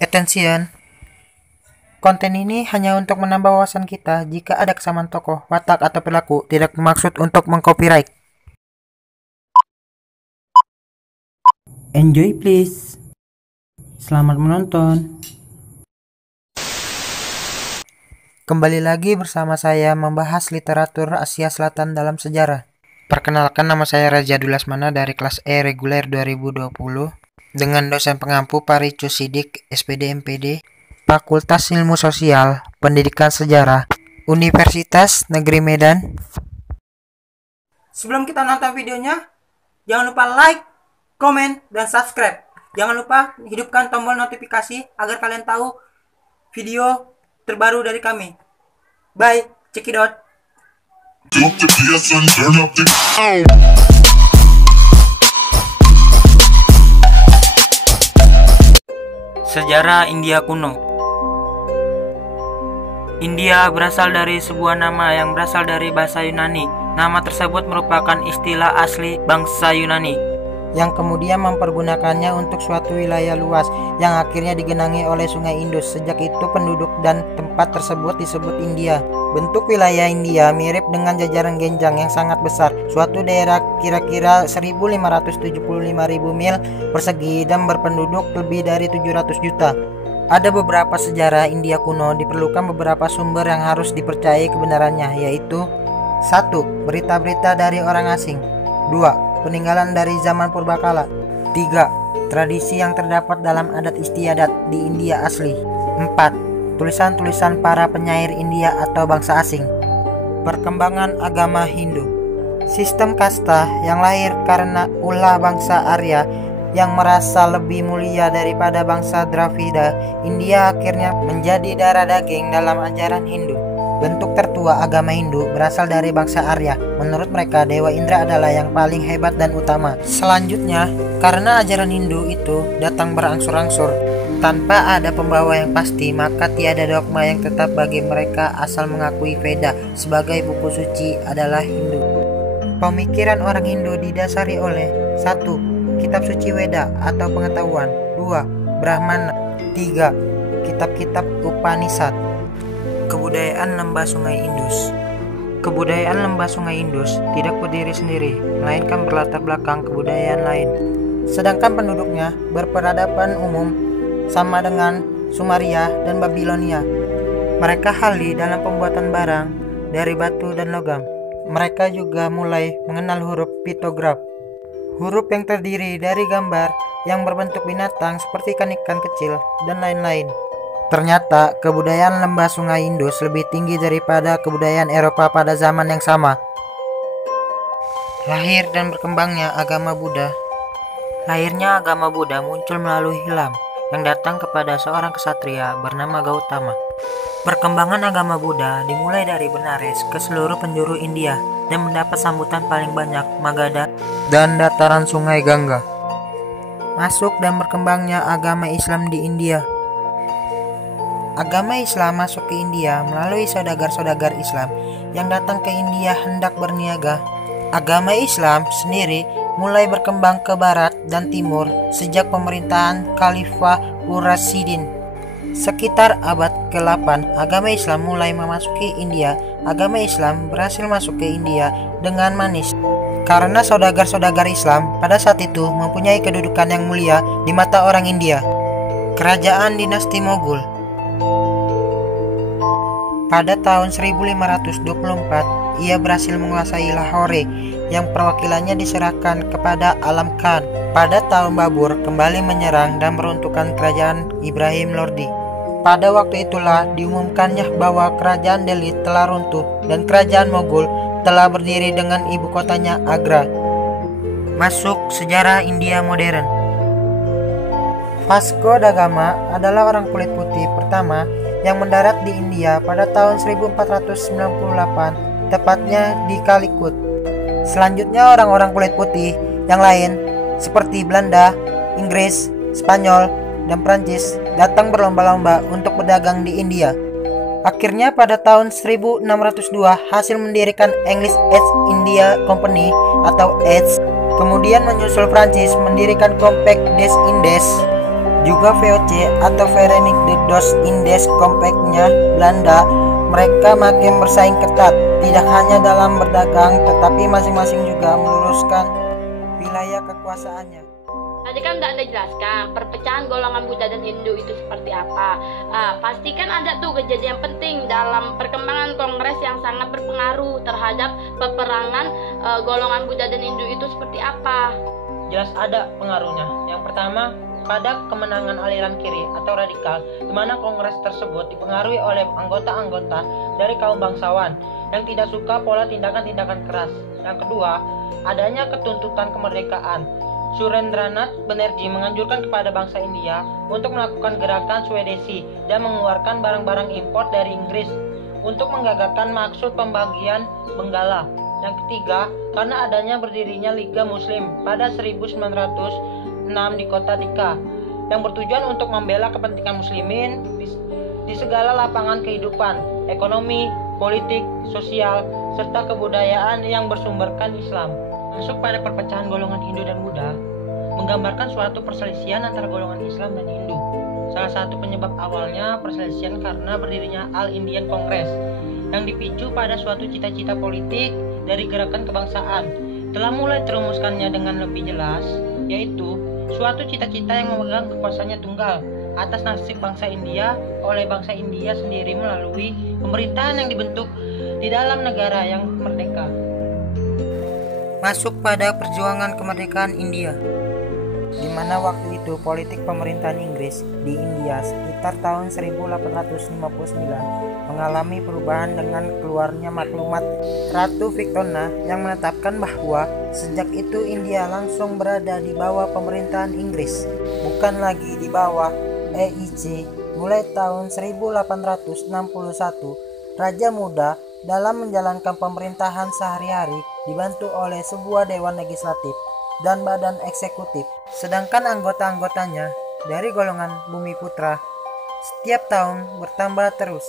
Attention, konten ini hanya untuk menambah wawasan kita. Jika ada kesamaan tokoh, watak, atau perilaku, tidak bermaksud untuk mengcopyright. Enjoy please. Selamat menonton. Kembali lagi bersama saya membahas literatur Asia Selatan dalam sejarah. Perkenalkan, nama saya Raja Dulasmana dari kelas E reguler 2020 dengan dosen pengampu Paricu Sidik, SPD MPD, Fakultas Ilmu Sosial, Pendidikan Sejarah, Universitas Negeri Medan. Sebelum kita nonton videonya, jangan lupa like, komen, dan subscribe. Jangan lupa hidupkan tombol notifikasi agar kalian tahu video terbaru dari kami. Bye, check it out. Sejarah India kuno. India berasal dari sebuah nama yang berasal dari bahasa Yunani. Nama tersebut merupakan istilah asli bangsa Yunani yang kemudian mempergunakannya untuk suatu wilayah luas yang akhirnya digenangi oleh Sungai Indus. Sejak itu penduduk dan tempat tersebut disebut India. Bentuk wilayah India mirip dengan jajaran genjang yang sangat besar. Suatu daerah kira-kira 1.575.000 mil persegi dan berpenduduk lebih dari 700 juta. Ada beberapa sejarah India kuno, diperlukan beberapa sumber yang harus dipercayai kebenarannya, yaitu 1. Berita-berita dari orang asing. 2. Peninggalan dari zaman purbakala. 3. Tradisi yang terdapat dalam adat istiadat di India asli. 4. Tulisan-tulisan para penyair India atau bangsa asing. Perkembangan agama Hindu. Sistem kasta yang lahir karena ulah bangsa Arya yang merasa lebih mulia daripada bangsa Dravida, India akhirnya menjadi darah daging dalam ajaran Hindu. Bentuk tertua agama Hindu berasal dari bangsa Arya. Menurut mereka, Dewa Indra adalah yang paling hebat dan utama. Selanjutnya, karena ajaran Hindu itu datang berangsur-angsur tanpa ada pembawa yang pasti, maka tiada dogma yang tetap bagi mereka asal mengakui Veda sebagai buku suci adalah Hindu. Pemikiran orang Hindu didasari oleh 1. Kitab suci Veda atau pengetahuan. 2. Brahmana. 3. Kitab-kitab Upanishad. Kebudayaan lembah Sungai Indus. Kebudayaan lembah Sungai Indus tidak berdiri sendiri, melainkan berlatar belakang kebudayaan lain. Sedangkan penduduknya berperadaban umum sama dengan Sumeria dan Babilonia. Mereka ahli dalam pembuatan barang dari batu dan logam. Mereka juga mulai mengenal huruf piktograf, huruf yang terdiri dari gambar yang berbentuk binatang seperti ikan-ikan kecil dan lain-lain. Ternyata kebudayaan lembah Sungai Indus lebih tinggi daripada kebudayaan Eropa pada zaman yang sama. Lahir dan berkembangnya agama Buddha. Lahirnya agama Buddha muncul melalui Hilam yang datang kepada seorang kesatria bernama Gautama. Perkembangan agama Buddha dimulai dari Benares ke seluruh penjuru India dan mendapat sambutan paling banyak Magadha dan dataran Sungai Gangga. Masuk dan berkembangnya agama Islam di India. Agama Islam masuk ke India melalui saudagar-saudagar Islam yang datang ke India hendak berniaga. Agama Islam sendiri mulai berkembang ke barat dan timur sejak pemerintahan Khalifah Ur-Rasyidin. Sekitar abad ke-8, agama Islam mulai memasuki India. Agama Islam berhasil masuk ke India dengan manis karena saudagar-saudagar Islam pada saat itu mempunyai kedudukan yang mulia di mata orang India. Kerajaan dinasti Mogul. Pada tahun 1524, ia berhasil menguasai Lahore yang perwakilannya diserahkan kepada Alam Khan. Pada tahun Babur kembali menyerang dan meruntuhkan kerajaan Ibrahim Lordi. Pada waktu itulah diumumkannya bahwa kerajaan Delhi telah runtuh dan kerajaan Mogul telah berdiri dengan ibu kotanya Agra. Masuk sejarah India modern. Vasco da Gama adalah orang kulit putih pertama yang mendarat di India pada tahun 1498, tepatnya di Calicut. Selanjutnya orang-orang kulit putih yang lain seperti Belanda, Inggris, Spanyol, dan Prancis datang berlomba-lomba untuk berdagang di India. Akhirnya pada tahun 1602 hasil mendirikan English East India Company atau EAST. Kemudian menyusul Prancis mendirikan Compagnie des Indes juga VOC atau Verenigde Dos Indes Compactnya Belanda. Mereka makin bersaing ketat, tidak hanya dalam berdagang, tetapi masing-masing juga meluruskan wilayah kekuasaannya. Tadi kan udah Anda jelaskan perpecahan golongan Buddha dan Hindu itu seperti apa. Pasti kan ada tuh kejadian penting dalam perkembangan kongres yang sangat berpengaruh terhadap peperangan golongan Buddha dan Hindu itu seperti apa? Jelas ada pengaruhnya. Yang pertama, pada kemenangan aliran kiri atau radikal, di mana kongres tersebut dipengaruhi oleh anggota-anggota dari kaum bangsawan yang tidak suka pola tindakan-tindakan keras. Yang kedua, adanya ketuntutan kemerdekaan. Surendranath Banerjee menganjurkan kepada bangsa India untuk melakukan gerakan Swadesi dan mengeluarkan barang-barang impor dari Inggris untuk menggagalkan maksud pembagian Benggala. Yang ketiga, karena adanya berdirinya Liga Muslim pada 1906 di kota Dhaka yang bertujuan untuk membela kepentingan muslimin di segala lapangan kehidupan, ekonomi, politik, sosial, serta kebudayaan yang bersumberkan Islam. Masuk pada perpecahan golongan Hindu dan Buddha menggambarkan suatu perselisihan antara golongan Islam dan Hindu. Salah satu penyebab awalnya perselisihan karena berdirinya All Indian Congress yang dipicu pada suatu cita-cita politik dari gerakan kebangsaan. Telah mulai terumuskannya dengan lebih jelas, yaitu suatu cita-cita yang memegang kekuasaannya tunggal atas nasib bangsa India oleh bangsa India sendiri melalui pemerintahan yang dibentuk di dalam negara yang merdeka. Masuk pada perjuangan kemerdekaan India, di mana waktu itu politik pemerintahan Inggris di India sekitar tahun 1859 mengalami perubahan dengan keluarnya maklumat Ratu Victoria yang menetapkan bahwa sejak itu India langsung berada di bawah pemerintahan Inggris, bukan lagi di bawah EIC. Mulai tahun 1861, Raja Muda dalam menjalankan pemerintahan sehari-hari dibantu oleh sebuah dewan legislatif dan badan eksekutif, sedangkan anggota-anggotanya dari golongan Bumi Putra setiap tahun bertambah terus.